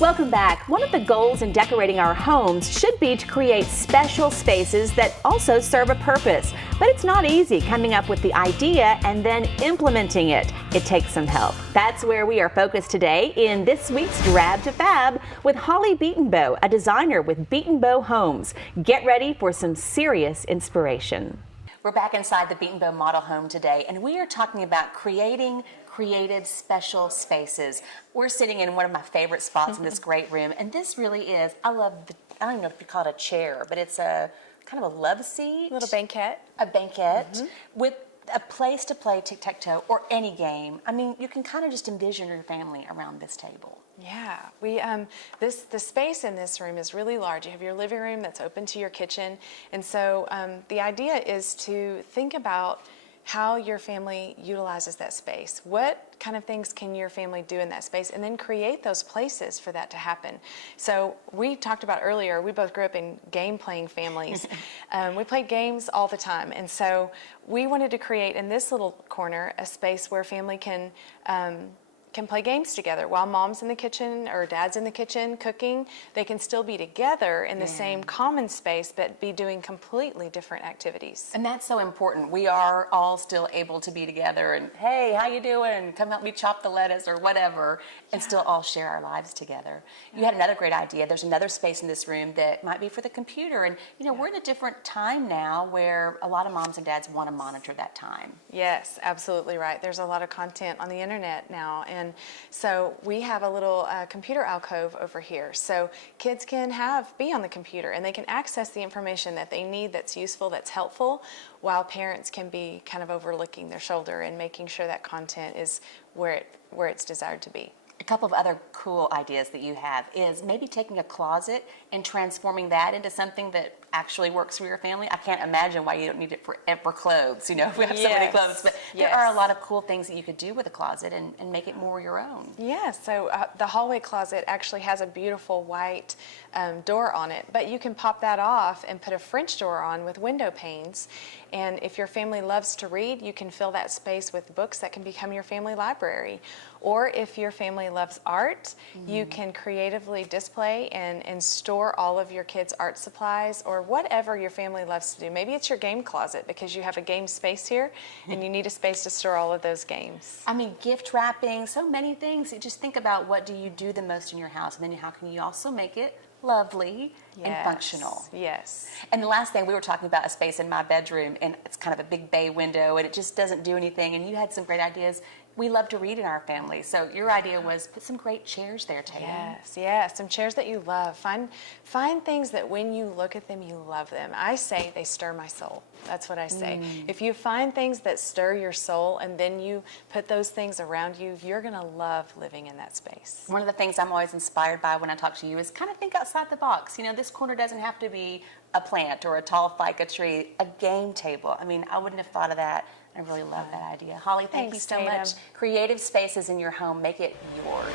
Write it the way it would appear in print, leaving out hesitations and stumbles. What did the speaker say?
Welcome back. One of the goals in decorating our homes should be to create special spaces that also serve a purpose. But it's not easy coming up with the idea and then implementing it. It takes some help. That's where we are focused today in this week's Drab to Fab with Holly Betenbough, a designer with Betenbough Homes. Get ready for some serious inspiration. We're back inside the Betenbough model home today, and we are talking about creating creative, special spaces. We're sitting in one of my favorite spots in this great room, and this really is, I don't even know if you call it a chair, but it's a kind of a love seat. A little banquette. A banquette with a place to play tic-tac-toe or any game. I mean, you can kind of just envision your family around this table. Yeah, the space in this room is really large. You have your living room that's open to your kitchen, and so the idea is to think about how your family utilizes that space. What kind of things can your family do in that space, and then create those places for that to happen. So we talked about earlier, we both grew up in game playing families. We played games all the time, and so we wanted to create in this little corner a space where family can play games together. While mom's in the kitchen or dad's in the kitchen cooking, they can still be together in the same common space, but be doing completely different activities. And that's so important. We are all still able to be together and, hey, how you doing? Come help me chop the lettuce or whatever, and still all share our lives together. You had another great idea. There's another space in this room that might be for the computer. And, you know, we're in a different time now where a lot of moms and dads want to monitor that time. Yes, absolutely right. There's a lot of content on the internet now, and so we have a little computer alcove over here. So kids can be on the computer and they can access the information that they need that's useful, that's helpful, while parents can be kind of overlooking their shoulder and making sure that content is where it's desired to be. A couple of other cool ideas that you have is maybe taking a closet and transforming that into something that actually works for your family. I can't imagine why you don't need it for clothes. You know, we have so many clothes, but there are a lot of cool things that you could do with a closet and make it more your own. Yeah, so the hallway closet actually has a beautiful white door on it, but you can pop that off and put a French door on with window panes. And if your family loves to read, you can fill that space with books that can become your family library. Or if your family loves art, you can creatively display and store all of your kids' art supplies or whatever your family loves to do. Maybe it's your game closet because you have a game space here and you need a space to store all of those games. I mean, gift wrapping, so many things. You just think about what do you do the most in your house, and then how can you also make it lovely and functional. Yes. And the last thing, we were talking about a space in my bedroom, and it's kind of a big bay window, and it just doesn't do anything, and you had some great ideas. We love to read in our family, so your idea was put some great chairs there, Tatum. Yes, some chairs that you love. Find things that when you look at them, you love them. I say they stir my soul. That's what I say. If you find things that stir your soul and then you put those things around you, you're going to love living in that space. One of the things I'm always inspired by when I talk to you is kind of think outside the box. You know, this corner doesn't have to be a plant or a tall ficus tree, a game table. I mean, I wouldn't have thought of that. I really love that idea. Holly, thank you so much. Creative spaces in your home, make it yours.